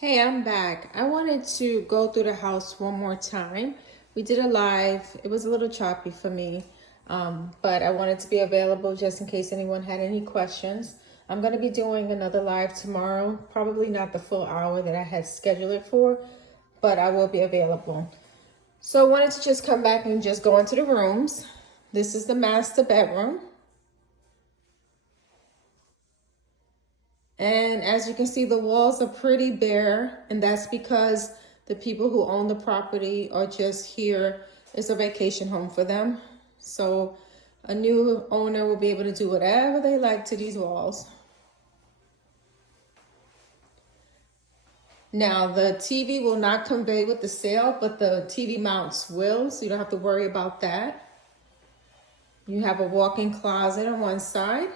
Hey, I'm back. I wanted to go through the house one more time. We did a live. It was a little choppy for me, but I wanted to be available just in case anyone had any questions. I'm going to be doing another live tomorrow, probably not the full hour that I had scheduled it for, but I will be available. So I wanted to just come back and just go into the rooms. This is the master bedroom. And as you can see, the walls are pretty bare, and that's because the people who own the property are just here. It's a vacation home for them. So a new owner will be able to do whatever they like to these walls. Now, the TV will not convey with the sale, but the TV mounts will, so you don't have to worry about that. You have a walk-in closet on one side.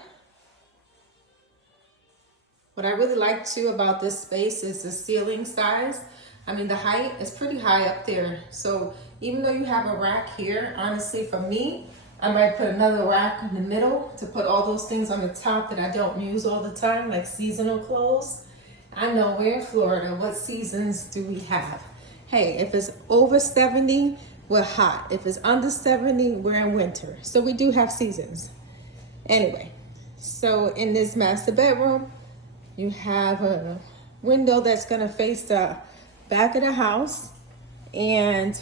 What I really like too about this space is the ceiling size. I mean, the height is pretty high up there. So even though you have a rack here, honestly, for me, I might put another rack in the middle to put all those things on the top that I don't use all the time, like seasonal clothes. I know we're in Florida. What seasons do we have? Hey, if it's over 70, we're hot. If it's under 70, we're in winter. So we do have seasons. Anyway, so in this master bedroom, you have a window that's gonna face the back of the house, and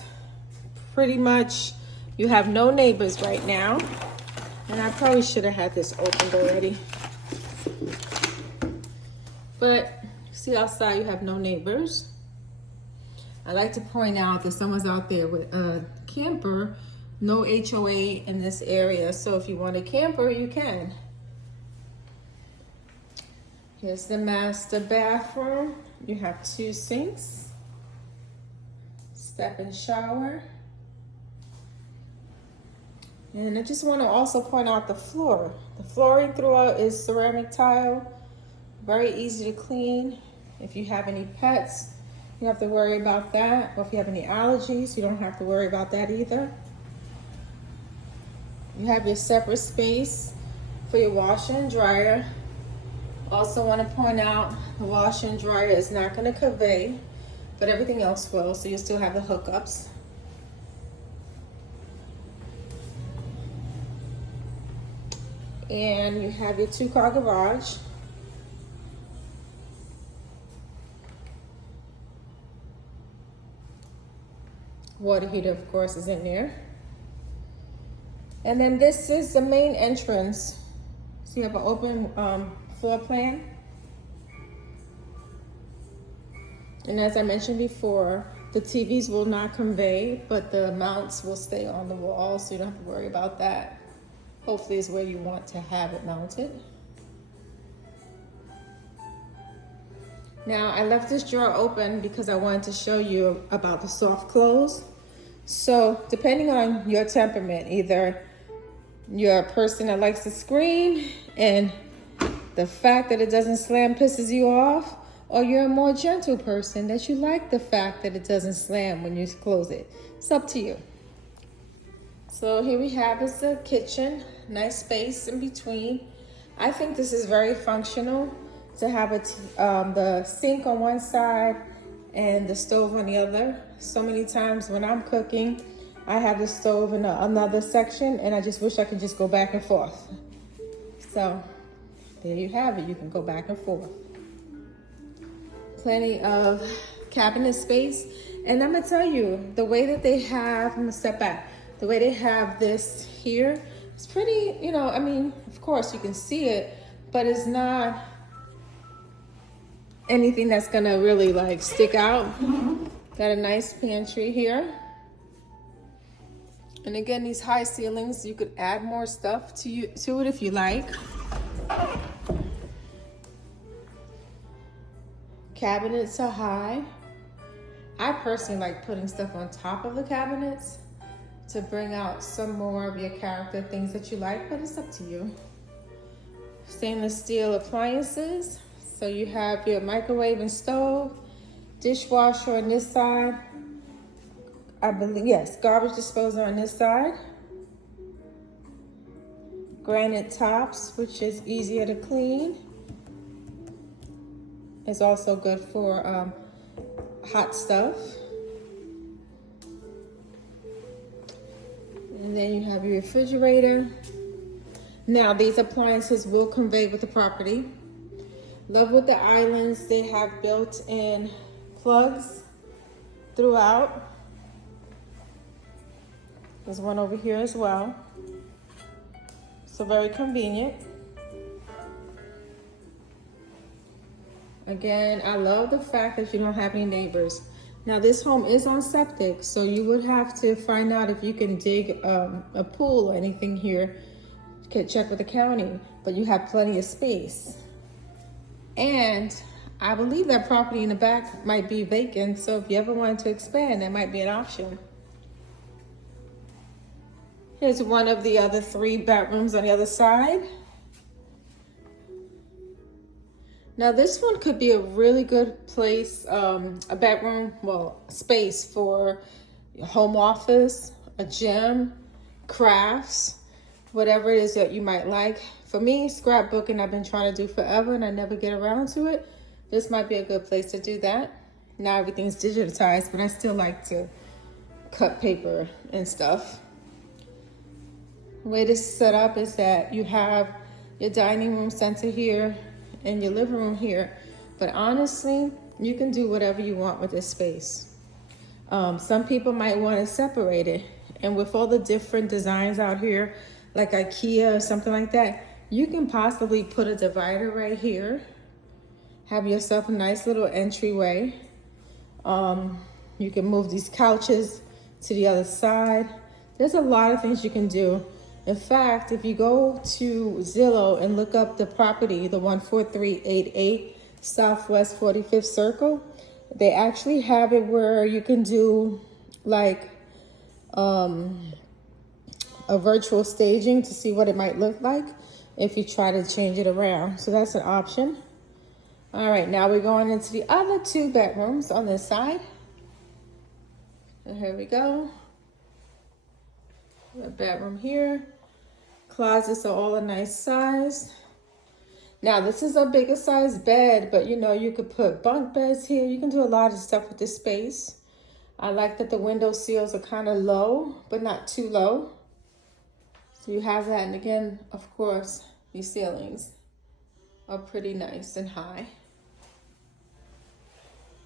pretty much you have no neighbors right now. And I probably should have had this opened already. But see outside, you have no neighbors. I like to point out that someone's out there with a camper, no HOA in this area. So if you want a camper, you can. Here's the master bathroom. You have 2 sinks, step-in shower. And I just want to also point out the floor. The flooring throughout is ceramic tile, very easy to clean. If you have any pets, you don't have to worry about that. Or if you have any allergies, you don't have to worry about that either. You have your separate space for your washer and dryer. Also want to point out the washer and dryer is not going to convey, but everything else will, so you still have the hookups. And you have your 2-car garage. Water heater, of course, is in there. And then this is the main entrance. So you have an open floor plan. And as I mentioned before, the TVs will not convey, but the mounts will stay on the wall, so you don't have to worry about that. Hopefully it's where you want to have it mounted. Now, I left this drawer open because I wanted to show you about the soft close. So depending on your temperament, either you're a person that likes to scream and the fact that it doesn't slam pisses you off, or you're a more gentle person that you like the fact that it doesn't slam when you close it. It's up to you. So here we have is the kitchen, nice space in between. I think this is very functional to have the sink on one side and the stove on the other. So many times when I'm cooking, I have the stove in another section, and I just wish I could just go back and forth. So there you have it. You can go back and forth. Plenty of cabinet space. And I'm gonna tell you, the way that they have, I'm gonna step back. The way they have this here, it's pretty, I mean, of course you can see it, but it's not anything that's gonna really like stick out. Got a nice pantry here. And again, these high ceilings, you could add more stuff to it if you like. Cabinets are high. I personally like putting stuff on top of the cabinets to bring out some more of your character, things that you like, but it's up to you. Stainless steel appliances. So you have your microwave and stove, dishwasher on this side. I believe, yes, garbage disposal on this side. Granite tops, which is easier to clean. It's also good for hot stuff. And then you have your refrigerator. Now these appliances will convey with the property. Love with the islands, they have built-in plugs throughout. There's one over here as well. So very convenient. Again, I love the fact that you don't have any neighbors. Now this home is on septic, so you would have to find out if you can dig a pool or anything here. You could check with the county, but you have plenty of space. And I believe that property in the back might be vacant, so if you ever wanted to expand, that might be an option. Here's one of the other 3 bedrooms on the other side. Now this one could be a really good place, a bedroom, well, space for your home office, a gym, crafts, whatever it is that you might like. For me, scrapbooking I've been trying to do forever and I never get around to it. This might be a good place to do that. Now everything's digitized, but I still like to cut paper and stuff. The way this is set up is that you have your dining room center here and your living room here. But honestly, you can do whatever you want with this space. Some people might want to separate it. And with all the different designs out here, like IKEA or something like that, you can possibly put a divider right here. Have yourself a nice little entryway. You can move these couches to the other side. There's a lot of things you can do. In fact, if you go to Zillow and look up the property, the 14388 Southwest 45th Circle, they actually have it where you can do like a virtual staging to see what it might look like if you try to change it around. So that's an option. All right, now we're going into the other 2 bedrooms on this side. And here we go. The bedroom here. Closets are all a nice size. Now this is a bigger size bed, but you know, you could put bunk beds here. You can do a lot of stuff with this space. I like that the window sills are kind of low, but not too low. So you have that, and again, of course, these ceilings are pretty nice and high.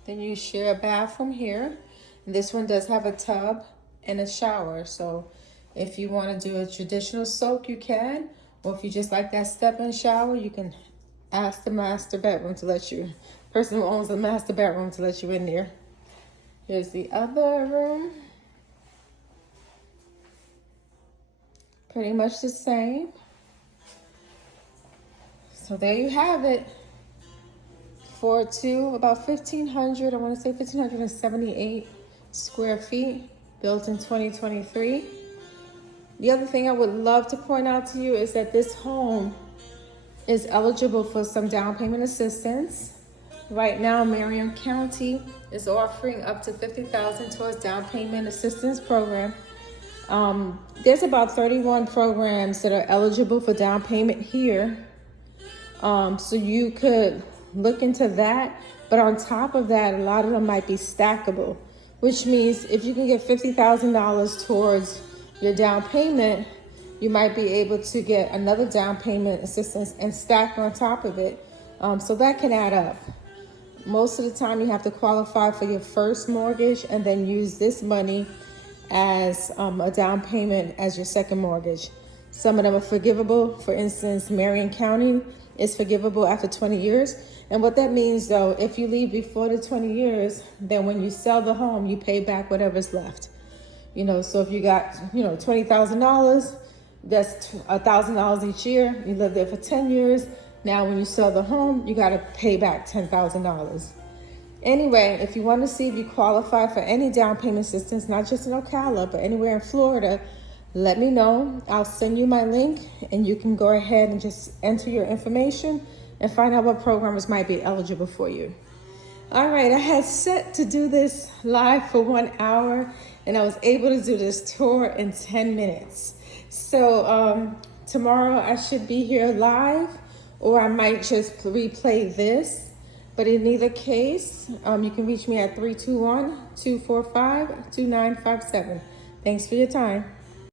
Then you share a bathroom here. And this one does have a tub and a shower, so if you want to do a traditional soak, you can. Or if you just like that step-in shower, you can ask the master bedroom to let you, person who owns the master bedroom to let you in there. Here's the other room. Pretty much the same. So there you have it. For about 1,500, I want to say 1,578 square feet, built in 2023. The other thing I would love to point out to you is that this home is eligible for some down payment assistance. Right now, Marion County is offering up to $50,000 towards down payment assistance program. There's about 31 programs that are eligible for down payment here. So you could look into that. But on top of that, a lot of them might be stackable, which means if you can get $50,000 towards your down payment, you might be able to get another down payment assistance and stack on top of it. So that can add up. Most of the time you have to qualify for your first mortgage and then use this money as a down payment as your second mortgage. Some of them are forgivable. For instance, Marion County is forgivable after 20 years. And what that means though, if you leave before the 20 years, then when you sell the home, you pay back whatever's left. You know, so if you got, $20,000, that's $1,000 each year. You live there for 10 years. Now, when you sell the home, you got to pay back $10,000. Anyway, if you want to see if you qualify for any down payment assistance, not just in Ocala, but anywhere in Florida, let me know. I'll send you my link and you can go ahead and just enter your information and find out what programs might be eligible for you. All right, I had set to do this live for 1 hour and I was able to do this tour in 10 minutes. So tomorrow I should be here live, or I might just replay this But in either case, you can reach me at 321-245-2957. Thanks for your time.